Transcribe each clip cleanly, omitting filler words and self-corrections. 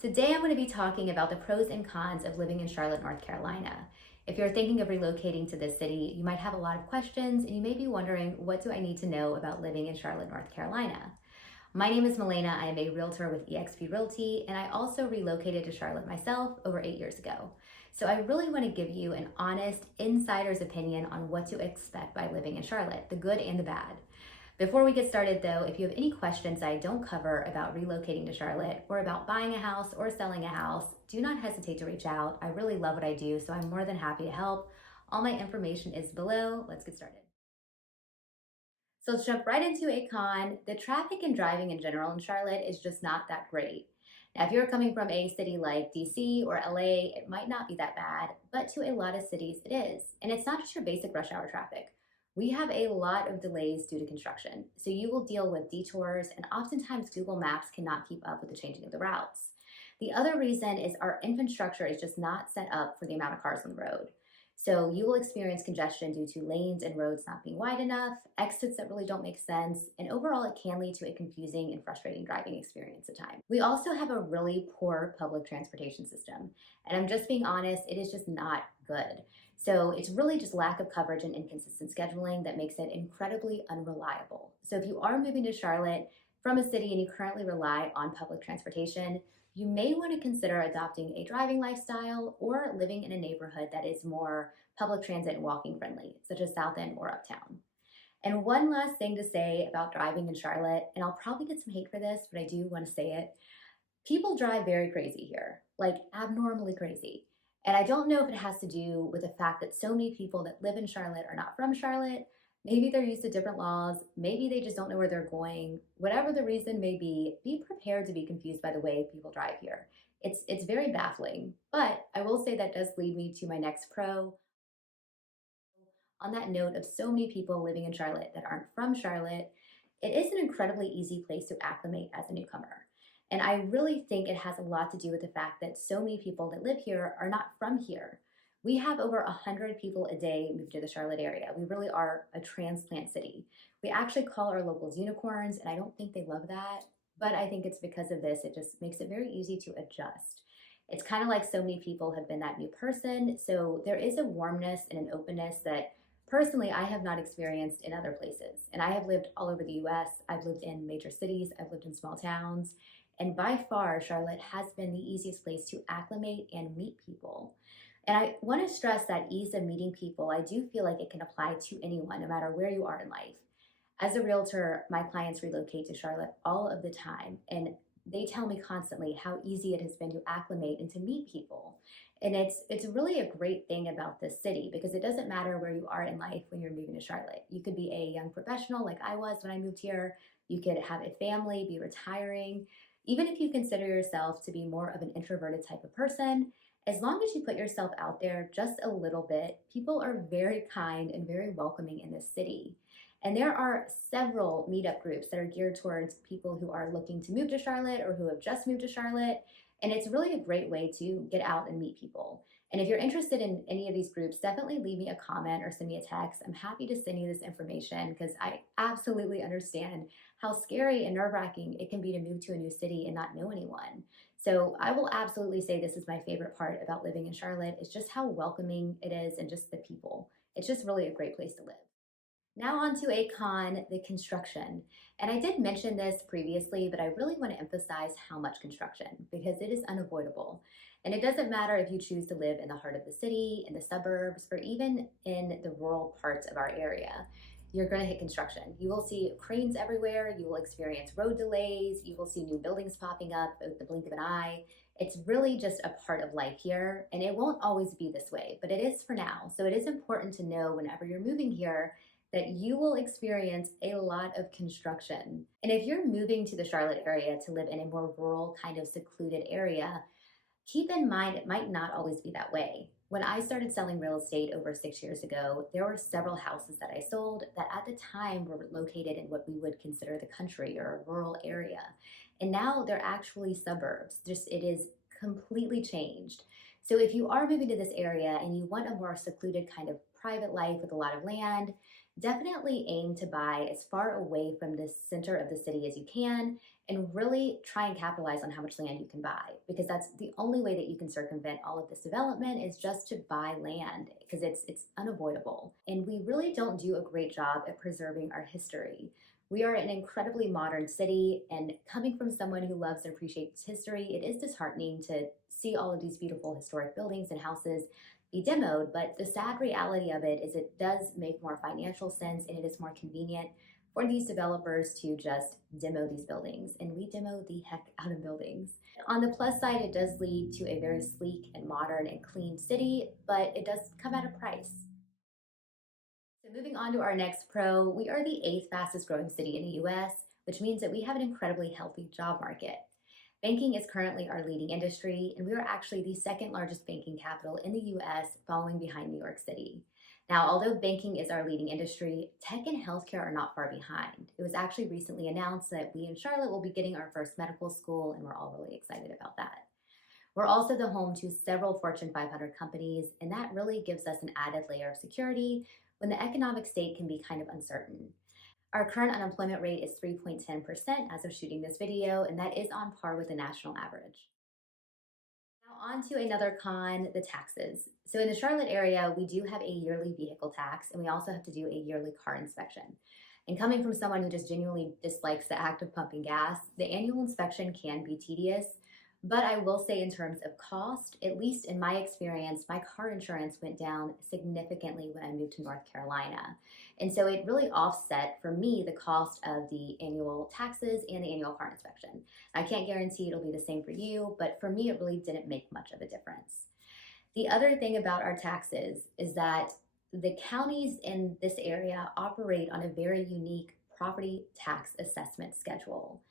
Today, I'm going to be talking about the pros and cons of living in Charlotte, North Carolina. If you're thinking of relocating to this city, you might have a lot of questions and you may be wondering, what do I need to know about living in Charlotte, North Carolina? My name is Milena. I am a realtor with eXp Realty, and I also relocated to Charlotte myself over 8 years ago. So I really want to give you an honest insider's opinion on what to expect by living in Charlotte, the good and the bad. Before we get started though, if you have any questions I don't cover about relocating to Charlotte or about buying a house or selling a house, do not hesitate to reach out. I really love what I do, so I'm more than happy to help. All my information is below. Let's get started. So let's jump right into a con. The traffic and driving in general in Charlotte is just not that great. Now, if you're coming from a city like DC or LA, it might not be that bad, but to a lot of cities it is. And it's not just your basic rush hour traffic. We have a lot of delays due to construction, so you will deal with detours, and oftentimes Google Maps cannot keep up with the changing of the routes. The other reason is our infrastructure is just not set up for the amount of cars on the road. So you will experience congestion due to lanes and roads not being wide enough, exits that really don't make sense, and overall it can lead to a confusing and frustrating driving experience at times. We also have a really poor public transportation system, and I'm just being honest, it is just not good. So it's really just lack of coverage and inconsistent scheduling that makes it incredibly unreliable. So if you are moving to Charlotte from a city and you currently rely on public transportation, you may want to consider adopting a driving lifestyle or living in a neighborhood that is more public transit and walking friendly, such as South End or Uptown. And one last thing to say about driving in Charlotte, and I'll probably get some hate for this, but I do want to say it. People drive very crazy here, like abnormally crazy. And I don't know if it has to do with the fact that so many people that live in Charlotte are not from Charlotte. Maybe they're used to different laws. Maybe they just don't know where they're going. Whatever the reason may be prepared to be confused by the way people drive here. It's very baffling. But I will say that does lead me to my next pro. On that note of so many people living in Charlotte that aren't from Charlotte, it is an incredibly easy place to acclimate as a newcomer. And I really think it has a lot to do with the fact that so many people that live here are not from here. We have over 100 people a day move to the Charlotte area. We really are a transplant city. We actually call our locals unicorns, and I don't think they love that, but I think it's because of this. It just makes it very easy to adjust. It's kind of like so many people have been that new person. So there is a warmness and an openness that personally I have not experienced in other places. And I have lived all over the US. I've lived in major cities, I've lived in small towns. And by far, Charlotte has been the easiest place to acclimate and meet people. And I want to stress that ease of meeting people, I do feel like it can apply to anyone, no matter where you are in life. As a realtor, my clients relocate to Charlotte all of the time, and they tell me constantly how easy it has been to acclimate and to meet people. And it's really a great thing about this city because it doesn't matter where you are in life when you're moving to Charlotte. You could be a young professional like I was when I moved here. You could have a family, be retiring. Even if you consider yourself to be more of an introverted type of person, as long as you put yourself out there just a little bit, people are very kind and very welcoming in this city. And there are several meetup groups that are geared towards people who are looking to move to Charlotte or who have just moved to Charlotte. And it's really a great way to get out and meet people. And if you're interested in any of these groups, definitely leave me a comment or send me a text. I'm happy to send you this information because I absolutely understand how scary and nerve-wracking it can be to move to a new city and not know anyone. So I will absolutely say this is my favorite part about living in Charlotte is just how welcoming it is and just the people. It's just really a great place to live. Now on to a con, the construction. And I did mention this previously, but I really want to emphasize how much construction because it is unavoidable. And it doesn't matter if you choose to live in the heart of the city, in the suburbs, or even in the rural parts of our area. You're going to hit construction. You will see cranes everywhere. You will experience road delays. You will see new buildings popping up at the blink of an eye. It's really just a part of life here, and it won't always be this way, but it is for now. So it is important to know whenever you're moving here that you will experience a lot of construction. And if you're moving to the Charlotte area to live in a more rural, kind of secluded area, keep in mind it might not always be that way. When I started selling real estate over 6 years ago, there were several houses that I sold that at the time were located in what we would consider the country or a rural area. And now they're actually suburbs. Just it is completely changed. So if you are moving to this area and you want a more secluded kind of private life with a lot of land, Definitely aim to buy as far away from the center of the city as you can and really try and capitalize on how much land you can buy, because that's the only way that you can circumvent all of this development is just to buy land, because it's unavoidable. And we really don't do a great job at preserving our history. We are an incredibly modern city, and coming from someone who loves and appreciates history, it is disheartening to see all of these beautiful historic buildings and houses be demoed. But the sad reality of it is it does make more financial sense and it is more convenient for these developers to just demo these buildings. And we demo the heck out of buildings. On the plus side, it does lead to a very sleek and modern and clean city, but it does come at a price. So moving on to our next pro, we are the eighth fastest growing city in the US, which means that we have an incredibly healthy job market. Banking is currently our leading industry, and we are actually the second largest banking capital in the US, following behind New York City. Now, although banking is our leading industry, tech and healthcare are not far behind. It was actually recently announced that we in Charlotte will be getting our first medical school, and we're all really excited about that. We're also the home to several Fortune 500 companies, and that really gives us an added layer of security when the economic state can be kind of uncertain. Our current unemployment rate is 3.10% as of shooting this video, and that is on par with the national average. Now, on to another con, the taxes. So, in the Charlotte area, we do have a yearly vehicle tax, and we also have to do a yearly car inspection. And coming from someone who just genuinely dislikes the act of pumping gas, the annual inspection can be tedious. But I will say, in terms of cost, at least in my experience, my car insurance went down significantly when I moved to North Carolina. And so it really offset for me the cost of the annual taxes and the annual car inspection. I can't guarantee it'll be the same for you, but for me, it really didn't make much of a difference. The other thing about our taxes is that the counties in this area operate on a very unique property tax assessment schedule.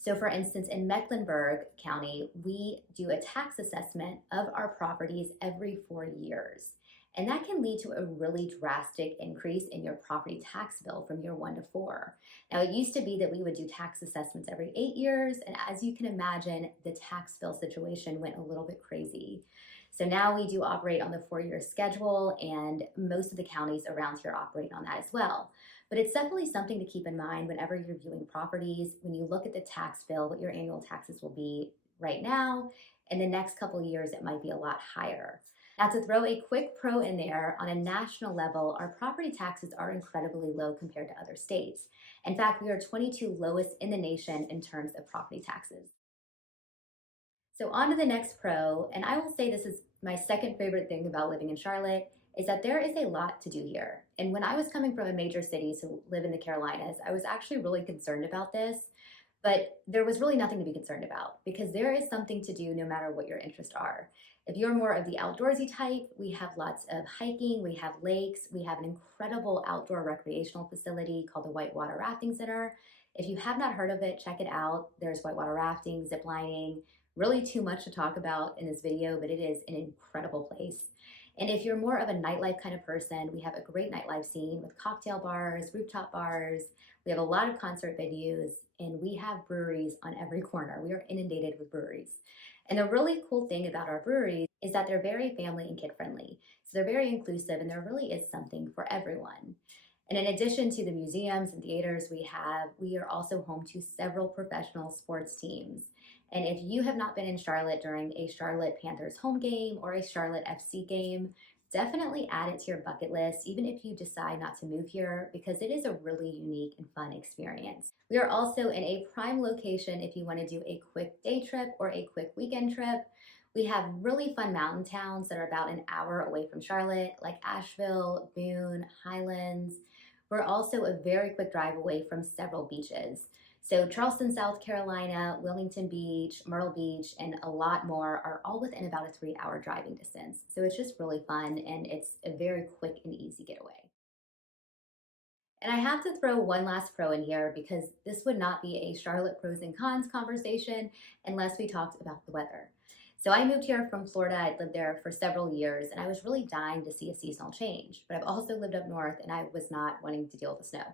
So, for instance, in Mecklenburg County, we do a tax assessment of our properties every 4 years. And that can lead to a really drastic increase in your property tax bill from year 1 to 4. Now, it used to be that we would do tax assessments every 8 years. And as you can imagine, the tax bill situation went a little bit crazy. So now we do operate on the 4 year schedule, and most of the counties around here operate on that as well. But it's definitely something to keep in mind whenever you're viewing properties. When you look at the tax bill, what your annual taxes will be right now, in the next couple of years, it might be a lot higher. Now, to throw a quick pro in there, on a national level, our property taxes are incredibly low compared to other states. In fact, we are 22 lowest in the nation in terms of property taxes. So on to the next pro, and I will say this is my second favorite thing about living in Charlotte, is that there is a lot to do here. And when I was coming from a major city to live in the Carolinas, I was actually really concerned about this, but there was really nothing to be concerned about because there is something to do no matter what your interests are. If you're more of the outdoorsy type, we have lots of hiking, we have lakes, we have an incredible outdoor recreational facility called the Whitewater Rafting Center. If you have not heard of it, check it out. There's whitewater rafting, zip lining, really too much to talk about in this video, but it is an incredible place. And if you're more of a nightlife kind of person, we have a great nightlife scene with cocktail bars, rooftop bars. We have a lot of concert venues, and we have breweries on every corner. We are inundated with breweries. And the really cool thing about our breweries is that they're very family and kid friendly. So they're very inclusive, and there really is something for everyone. And in addition to the museums and theaters we are also home to several professional sports teams. And if you have not been in Charlotte during a Charlotte Panthers home game or a Charlotte FC game, definitely add it to your bucket list, even if you decide not to move here, because it is a really unique and fun experience. We are also in a prime location if you want to do a quick day trip or a quick weekend trip. We have really fun mountain towns that are about an hour away from Charlotte, like Asheville, Boone, Highlands. We're also a very quick drive away from several beaches. So Charleston, South Carolina, Wilmington Beach, Myrtle Beach, and a lot more are all within about a 3 hour driving distance. So it's just really fun, and it's a very quick and easy getaway. And I have to throw one last pro in here because this would not be a Charlotte pros and cons conversation unless we talked about the weather. So I moved here from Florida. I'd lived there for several years, and I was really dying to see a seasonal change. But I've also lived up north, and I was not wanting to deal with the snow.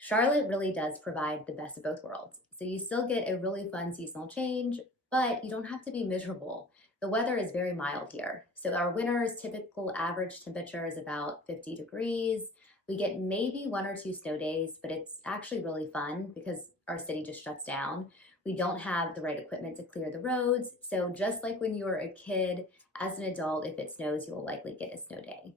Charlotte really does provide the best of both worlds. So you still get a really fun seasonal change, but you don't have to be miserable. The weather is very mild here. So our winter's typical average temperature is about 50 degrees. We get maybe 1 or 2 snow days, but it's actually really fun because our city just shuts down. We don't have the right equipment to clear the roads. So, just like when you were a kid, as an adult, if it snows, you will likely get a snow day.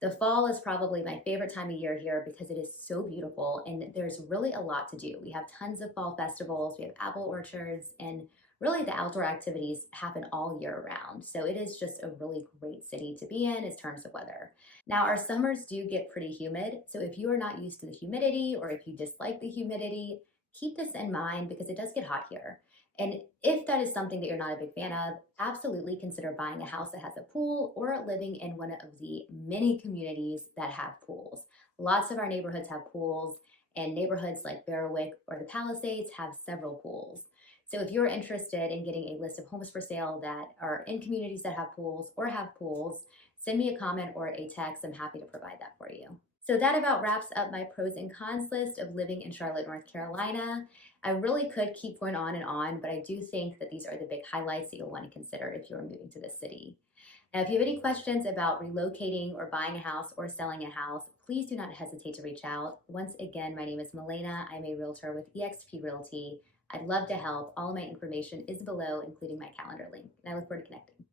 The fall is probably my favorite time of year here because it is so beautiful and there's really a lot to do. We have tons of fall festivals, we have apple orchards, and really the outdoor activities happen all year round. So it is just a really great city to be in terms of weather. Now, our summers do get pretty humid. So if you are not used to the humidity or if you dislike the humidity, keep this in mind because it does get hot here. And if that is something that you're not a big fan of, absolutely consider buying a house that has a pool or living in one of the many communities that have pools. Lots of our neighborhoods have pools, and neighborhoods like Berwick or the Palisades have several pools. So if you're interested in getting a list of homes for sale that are in communities that have pools or have pools, send me a comment or a text. I'm happy to provide that for you. So that about wraps up my pros and cons list of living in Charlotte, North Carolina. I really could keep going on, but I do think that these are the big highlights that you'll want to consider if you're moving to this city. Now, if you have any questions about relocating or buying a house or selling a house, please do not hesitate to reach out. Once again, my name is Milena. I'm a realtor with eXp Realty. I'd love to help. All of my information is below, including my calendar link, and I look forward to connecting.